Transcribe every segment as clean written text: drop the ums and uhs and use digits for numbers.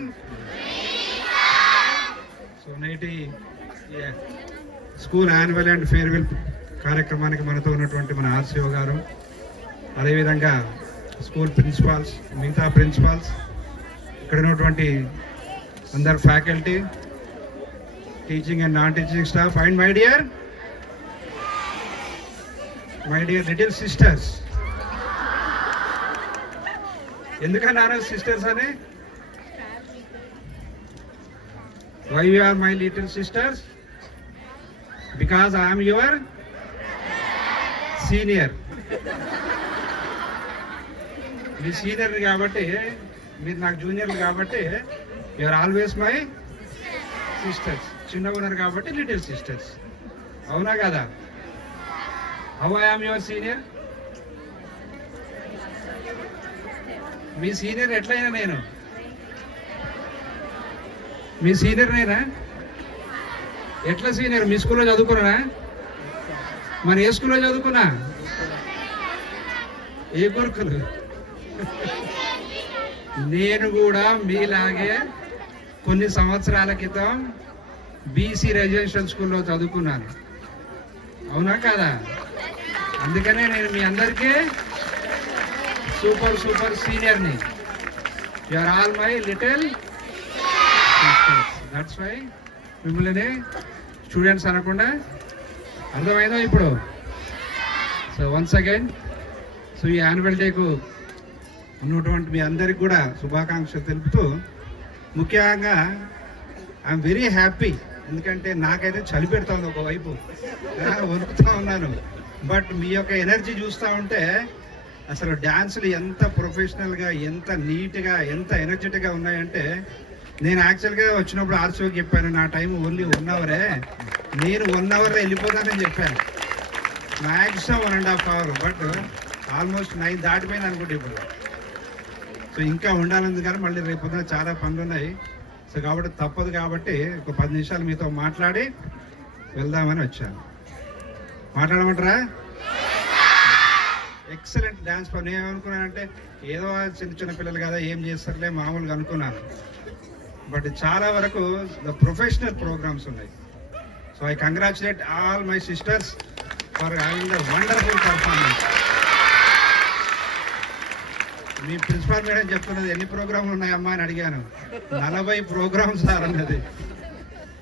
One. So నేటి school annual and farewell కార్యక్రమానికి మనతో ఉన్నటువంటి మన ఆర్సీఓ గారు, అదేవిధంగా స్కూల్ ప్రిన్సిపాల్స్, మిగతా ప్రిన్సిపాల్స్, ఇక్కడ ఉన్నటువంటి అందరు faculty, teaching and non teaching staff, and my dear little sisters. ఎందుకన్నారు సిస్టర్స్ అని? Why you are my little sisters? Because I am your senior. మీ సీనియర్ కాబట్టి, మీరు నాకు జూనియర్లు కాబట్టి you are always my sisters. చిన్నగా ఉన్నారు కాబట్టి లిటిల్ సిస్టర్స్. అవునా కదా? How I am your senior? మీ సీనియర్ ఎట్లయినా నేను మీ సీనియర్ నేనా? ఎట్లా సీనియర్? మీ స్కూల్లో చదువుకున్నా? మరి ఏ స్కూల్లో చదువుకున్నా? ఏ గురుకులు? నేను కూడా మీలాగే కొన్ని సంవత్సరాల క్రితం బీసీ రెసిడెన్షియల్ స్కూల్లో చదువుకున్నాను. అవునా కదా? అందుకనే నేను మీ అందరికీ సూపర్ సీనియర్ని. You are all my little sisters. That's why మిమ్మల్ని స్టూడెంట్స్ అనకుండా. అర్థమైందా ఇప్పుడు? సో వన్స్ అగైన్, సో ఈ యాన్యువల్ డేకు ఉన్నటువంటి మీ అందరికి కూడా శుభాకాంక్షలు తెలుపుతూ, ముఖ్యంగా ఐఎమ్ వెరీ హ్యాపీ. ఎందుకంటే నాకైతే చలి పెడుతుంది, ఒకవైపు వణుకుతూ ఉన్నాను. బట్ మీ యొక్క ఎనర్జీ చూస్తూ ఉంటే అసలు డ్యాన్సులు ఎంత ప్రొఫెషనల్గా, ఎంత నీట్గా, ఎంత ఎనర్జెటిక్గా ఉన్నాయంటే, నేను యాక్చువల్గా వచ్చినప్పుడు ఆర్సీఓకి చెప్పాను, నా టైం ఓన్లీ 1 అవరే, నేను 1 అవర్లో వెళ్ళిపోతానని చెప్పాను. మ్యాక్సిమం 1.5 అవర్, బట్ ఆల్మోస్ట్ 9 దాటిపోయింది అనుకుంటే ఇప్పుడు. సో ఇంకా ఉండాలని కానీ మళ్ళీ రేపు పొద్దున చాలా పనులు ఉన్నాయి. సో కాబట్టి తప్పదు, కాబట్టి ఒక 10 నిమిషాలు మీతో మాట్లాడి వెళ్దామని వచ్చాను. మాట్లాడమంటారా? ఎక్సలెంట్ డ్యాన్స్ పని. నేను ఏమనుకున్నానంటే ఏదో చిన్న పిల్లలు కదా ఏం చేస్తారులే మామూలుగా అనుకున్నాను. బట్ చాలా వరకు ద ప్రొఫెషనల్ ప్రోగ్రామ్స్ ఉన్నాయి. So I congratulate all my sisters for having the wonderful performance. Me principal madam చెప్తున్నది, ఎన్ని ప్రోగ్రాంలు ఉన్నాయమ్మా అని అడిగాను. 40 ప్రోగ్రామ్స్ సార్ అన్నది.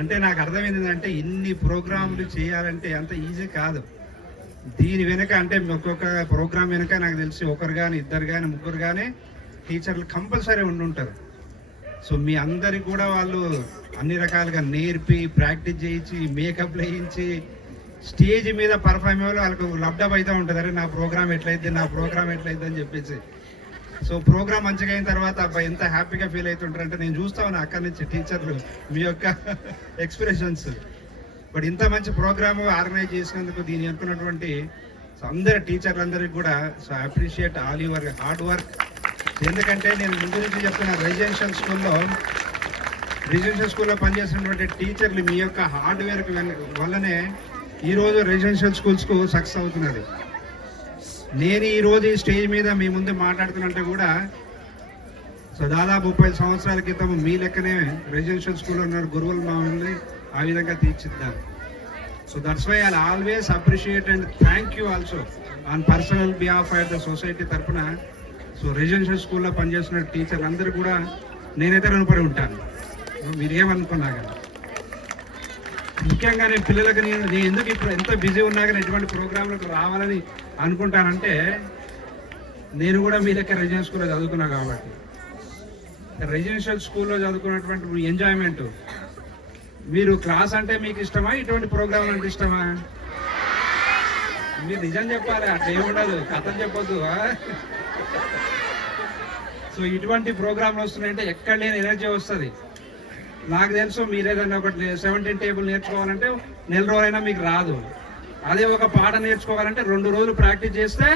అంటే నాకు అర్థమైంది అంటే ఇన్ని ప్రోగ్రాంలు చేయాలంటే అంత ఈజీ కాదు. దీని వెనుక అంటే ఒక్కొక్క ప్రోగ్రాం వెనుక నాకు తెలిసి ఒకరు కానీ, ఇద్దరు కానీ, ముగ్గురు కానీ టీచర్లు కంపల్సరీ ఉండుంటారు. సో మీ అందరికి కూడా వాళ్ళు అన్ని రకాలుగా నేర్పి, ప్రాక్టీస్ చేయించి, మేకప్ వేయించి, స్టేజ్ మీద పర్ఫార్మ్ వాళ్ళకు లబ్డప్ అవుతూ ఉంటుంది. అరే నా ప్రోగ్రామ్ ఎట్లయిద్ది అని చెప్పేసి. సో ప్రోగ్రామ్ మంచిగా అయిన తర్వాత అబ్బాయి ఎంత హ్యాపీగా ఫీల్ అవుతుంటారు అంటే, నేను చూస్తా ఉన్నా అక్కడి నుంచి టీచర్లు మీ యొక్క ఎక్స్ప్రెషన్స్. బట్ ఇంత మంచి ప్రోగ్రామ్ ఆర్గనైజ్ చేసినందుకు దీన్ని అనుకున్నటువంటి అందరి టీచర్లందరికీ కూడా so appreciate all your hard work. ఎందుకంటే నేను ముందు నుంచి చెప్తున్నా, రెసిడెన్షియల్ స్కూల్లో పనిచేసినటువంటి టీచర్లు మీ యొక్క హార్డ్ వర్క్ వల్లనే ఈరోజు రెసిడెన్షియల్ స్కూల్స్కు సక్సెస్ అవుతున్నది. నేను ఈరోజు ఈ స్టేజ్ మీద మీ ముందు మాట్లాడుతున్నట్టే కూడా సో దాదాపు 30 సంవత్సరాల క్రితం మీ లెక్కనే రెసిడెన్షియల్ స్కూల్లో ఉన్న గురువులు మామూలు ఆ విధంగా తీర్చిద్దాం. So that's why I always appreciate and thank you also on personal behalf of the society తరఫున. సో రెసిడెన్షియల్ స్కూల్లో పనిచేస్తున్న టీచర్లు అందరూ కూడా నేనైతే రుణపడి ఉంటాను. మీరేమనుకున్నా కానీ ముఖ్యంగా నేను పిల్లలకు నేను ఎందుకు ఇప్పుడు ఎంత బిజీ ఉన్నా కానీ ఎటువంటి ప్రోగ్రాంలకు రావాలని అనుకుంటానంటే, నేను కూడా మీ దగ్గర రెసిడెన్షియల్ స్కూల్లో చదువుకున్నా కాబట్టి. రెసిడెన్షియల్ స్కూల్లో చదువుకున్నటువంటి ఎంజాయ్మెంట్, మీరు క్లాస్ అంటే మీకు ఇష్టమా, ఇటువంటి ప్రోగ్రాం అంటే ఇష్టమా? మీరు నిజం చెప్పాలి, అట్లా ఏముండదు, కథలు చెప్పొద్దు. సో ఇటువంటి ప్రోగ్రాంలు వస్తున్నాయంటే ఎక్కడ లేని ఎనర్జీ వస్తుంది. నాకు తెలుసు, మీరు ఏదైనా ఒకటి 17 టేబుల్ నేర్చుకోవాలంటే 1 రోజులైనా మీకు రాదు. అదే ఒక పాట నేర్చుకోవాలంటే 2 రోజులు ప్రాక్టీస్ చేస్తే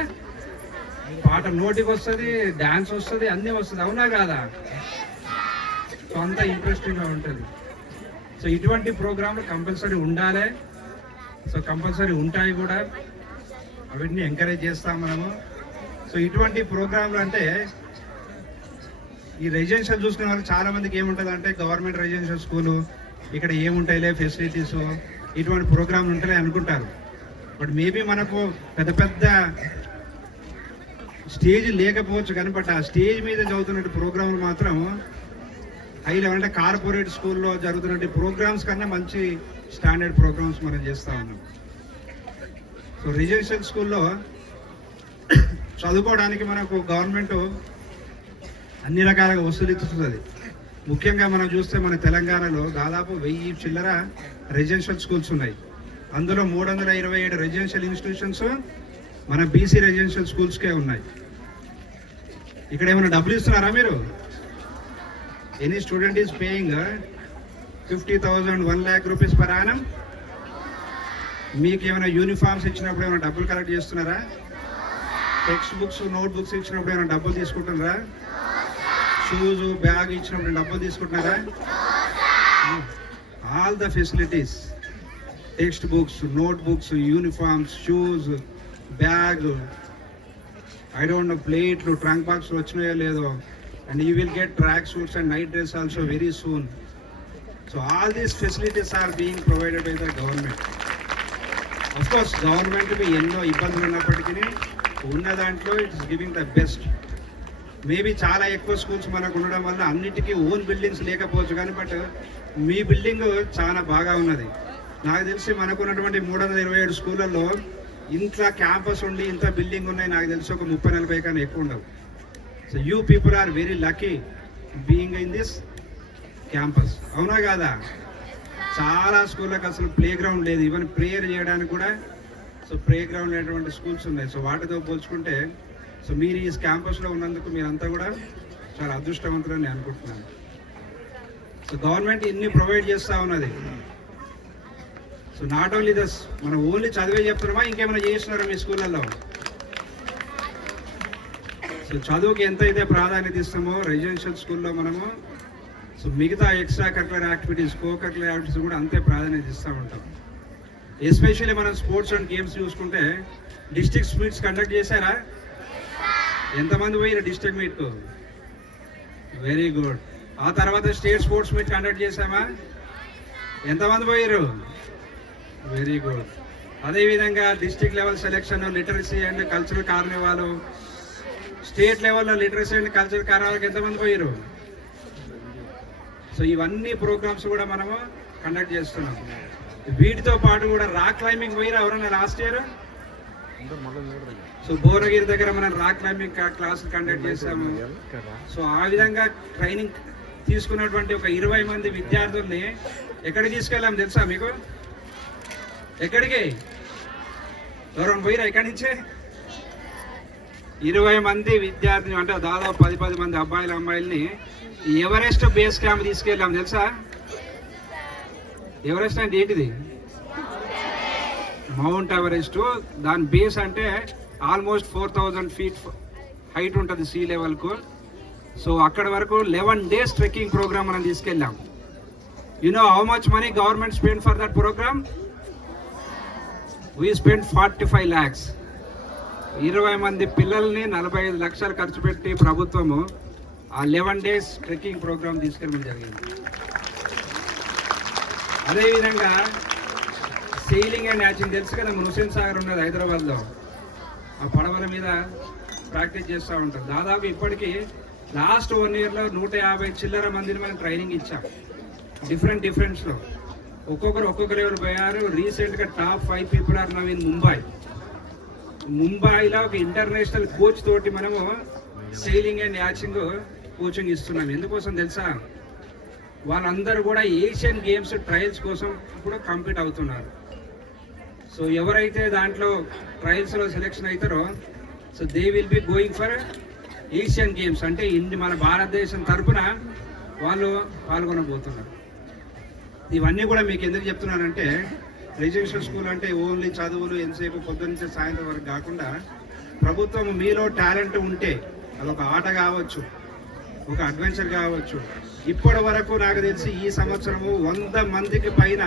పాట నోటికి వస్తుంది, డాన్స్ వస్తుంది, అన్నీ వస్తుంది. అవునా కాదా? సో అంత ఇంట్రెస్టింగ్గా ఉంటుంది. సో ఇటువంటి ప్రోగ్రాంలు కంపల్సరీ ఉండాలి. సో కంపల్సరీ ఉంటాయి కూడా, వీటిని ఎంకరేజ్ చేస్తాం మనము. సో ఇటువంటి ప్రోగ్రాంలు అంటే ఈ రెసిడెన్షియల్ చూసుకునే వాళ్ళకి చాలా మందికి ఏముంటుంది అంటే గవర్నమెంట్ రెసిడెన్షియల్ స్కూలు ఇక్కడ ఏముంటాయిలే ఫెసిలిటీస్ ఇటువంటి ప్రోగ్రాంలు ఉంటాయి అనుకుంటారు. బట్ మేబీ మనకు పెద్ద పెద్ద స్టేజ్ లేకపోవచ్చు కానీ బట్ ఆ స్టేజ్ మీద చదువుతున్న ప్రోగ్రాంలు మాత్రం హై లెవెల్ అంటే కార్పొరేట్ స్కూల్లో జరుగుతున్న ప్రోగ్రామ్స్ కన్నా మంచి స్టాండర్డ్ ప్రోగ్రామ్స్ మనం చేస్తూ ఉన్నాం. సో రెసిడెన్షియల్ స్కూల్లో చదువుకోవడానికి మనకు గవర్నమెంట్ అన్ని రకాలుగా వసూలు ఇస్తుంది. ముఖ్యంగా మనం చూస్తే మన తెలంగాణలో దాదాపు 1000 చిల్లర రెసిడెన్షియల్ స్కూల్స్ ఉన్నాయి. అందులో 327 రెసిడెన్షియల్ ఇన్స్టిట్యూషన్స్ మన బీసీ రెసిడెన్షియల్ స్కూల్స్కే ఉన్నాయి. ఇక్కడ ఏమైనా డబ్బులు ఇస్తున్నారా మీరు? Any student is paying 50,000 1 lakh rupees per annum. మీకు ఏమైనా యూనిఫామ్స్ ఇచ్చినప్పుడు ఏమైనా డబ్బులు కలెక్ట్ చేస్తున్నారా? టెక్స్ట్ బుక్స్ నోట్ బుక్స్ ఇచ్చినప్పుడు ఏమైనా డబ్బులు తీసుకుంటున్నారా? షూస్ బ్యాగ్ ఇచ్చినప్పుడు డబ్బులు తీసుకుంటున్నారా? All the facilities, text books, note books, uniforms, shoes, bag, I don't know ప్లేట్లు, ట్రంక్ బాక్స్ వచ్చినాయో లేదో, and you will get track suits and night dress also very soon. So all these facilities are being provided by the government. Of course గవర్నమెంట్కి ఎన్నో ఇబ్బందులు ఉన్నప్పటికీ ఉన్న దాంట్లో it's giving the best. Maybe చాలా ఎక్కువ స్కూల్స్ మనకు ఉండడం వల్ల అన్నిటికీ ఓన్ బిల్డింగ్స్ లేకపోవచ్చు కానీ బట్ మీ బిల్డింగ్ చాలా బాగా ఉన్నది. నాకు తెలిసి మనకు ఉన్నటువంటి 327 స్కూళ్ళల్లో ఇంత క్యాంపస్ ఉండి ఇంత బిల్డింగ్ ఉన్నాయి నాకు తెలిసి ఒక 30-40 కన్నా ఎక్కువ ఉండవు. So you people are very lucky being in this campus. అవునా కాదా? చాలా స్కూళ్ళకి అసలు ప్లే గ్రౌండ్ లేదు, ఈవెన్ ప్రేయర్ చేయడానికి కూడా సో ప్లే గ్రౌండ్ అనేటువంటి స్కూల్స్ ఉన్నాయి. సో వాటితో పోల్చుకుంటే సో మీరు ఈ క్యాంపస్లో ఉన్నందుకు మీరంతా కూడా చాలా అదృష్టవంతులని నేను అనుకుంటున్నాను. సో గవర్నమెంట్ ఇన్ని ప్రొవైడ్ చేస్తూ ఉన్నది. సో నాట్ ఓన్లీ దస్, మనం ఓన్లీ చదివే చెప్తున్నామా ఇంకేమైనా చేస్తున్నారా మీ స్కూళ్ళల్లో? సో చదువుకి ఎంతైతే ప్రాధాన్యత ఇస్తామో రెసిడెన్షియల్ స్కూల్లో మనము సో మిగతా extra curricular activities, co curricular activities కూడా అంతే ప్రాధాన్యత ఇస్తూ ఉంటాం. ఎస్పెషల్లీ మనం స్పోర్ట్స్ అండ్ గేమ్స్ చూసుకుంటే డిస్ట్రిక్ట్ మీట్స్ కండక్ట్ చేశారా? ఎంతమంది పోయారు డిస్ట్రిక్ట్ మీట్కు? Very good. ఆ తర్వాత స్టేట్ స్పోర్ట్స్ మీట్ కండక్ట్ చేశామా? ఎంతమంది పోయారు? Very good. అదేవిధంగా district level selection, literacy and cultural carnival, state లెవెల్లో లిటరసీ అండ్ కల్చరల్ కార్నివాల్కి ఎంతమంది పోయారు? సో ఇవన్నీ ప్రోగ్రామ్స్ కూడా మనము కండక్ట్ చేస్తున్నాం. వీటితో పాటు కూడా రాక్ క్లైంబింగ్ పోయిరా ఎవరన్నా లాస్ట్ ఇయర్? సో భువనగిరి దగ్గర మనం రాక్ క్లైంబింగ్ క్లాసులు కండక్ట్ చేశాము. సో ఆ విధంగా ట్రైనింగ్ తీసుకున్నటువంటి ఒక 20 మంది విద్యార్థుల్ని ఎక్కడికి తీసుకెళ్ళాం తెలుసా మీకు? ఎక్కడికి? ఎవరైనా పోయిరా ఇక్కడి నుంచే? 20 మంది విద్యార్థిని అంటే దాదాపు 10 మంది అమ్మాయిల్ని ఎవరెస్ట్ బేస్ క్యాంప్ తీసుకెళ్ళాం తెలుసా? ఎవరెస్ట్ అంటే ఏంటిది? Mount Everest. దాని బేస్ అంటే ఆల్మోస్ట్ 4000 feet హైట్ ఉంటుంది సీ లెవెల్కు. సో అక్కడ వరకు 11 days ట్రెక్కింగ్ ప్రోగ్రామ్ మనం తీసుకెళ్ళాం. You know how much money government spend for that program? We spend 45 lakhs. 20 మంది పిల్లల్ని 45 లక్షలు ఖర్చు పెట్టి ప్రభుత్వము ఆ 11 days ట్రెక్కింగ్ ప్రోగ్రామ్ తీసుకెళ్ళడం జరిగింది. అదేవిధంగా సెయిలింగ్ అండ్ యాచింగ్ తెలుసు కదా, మన హుస్సేన్ సాగర్ ఉన్నది హైదరాబాద్లో. ఆ పడవల మీద ప్రాక్టీస్ చేస్తూ ఉంటారు. దాదాపు ఇప్పటికీ లాస్ట్ 1 yearలో 150 చిల్లర మందిని మనం ట్రైనింగ్ ఇచ్చాం డిఫరెంట్స్లో. ఒక్కొక్క లెవెల్ పోయారు. రీసెంట్గా top 5 people are now in ముంబైలో ఒక ఇంటర్నేషనల్ కోచ్ తోటి మనము సెయిలింగ్ అండ్ యాచింగ్ కోచింగ్ ఇస్తున్నాం. ఎందుకోసం తెలుసా? వాళ్ళందరూ కూడా ఏషియన్ గేమ్స్ ట్రయల్స్ కోసం కూడా కంపీట్ అవుతున్నారు. సో ఎవరైతే దాంట్లో ట్రయల్స్లో సెలెక్షన్ అవుతారో so they will be going for Asian games. అంటే మన భారతదేశం తరఫున వాళ్ళు పాల్గొనబోతున్నారు. ఇవన్నీ కూడా మీకు ఎందుకు చెప్తున్నానంటే రెసిడెన్షియల్ స్కూల్ అంటే ఓన్లీ చదువులు ఎంతసేపు పొద్దు నుంచి సాయంత్రం వరకు కాకుండా ప్రభుత్వం మీలో టాలెంట్ ఉంటే అదొక ఆట కావచ్చు, ఒక అడ్వెంచర్ కావచ్చు. ఇప్పటి వరకు నాకు తెలిసి ఈ సంవత్సరము 100 మందికి పైన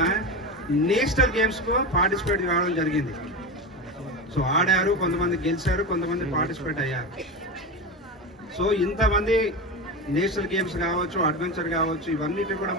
నేషనల్ గేమ్స్కు పార్టిసిపేట్ కావడం జరిగింది. సో ఆడారు, కొంతమంది గెలిచారు, కొంతమంది పార్టిసిపేట్ అయ్యారు. సో ఇంతమంది నేషనల్ గేమ్స్ కావచ్చు, అడ్వెంచర్ కావచ్చు, ఇవన్నిటి కూడా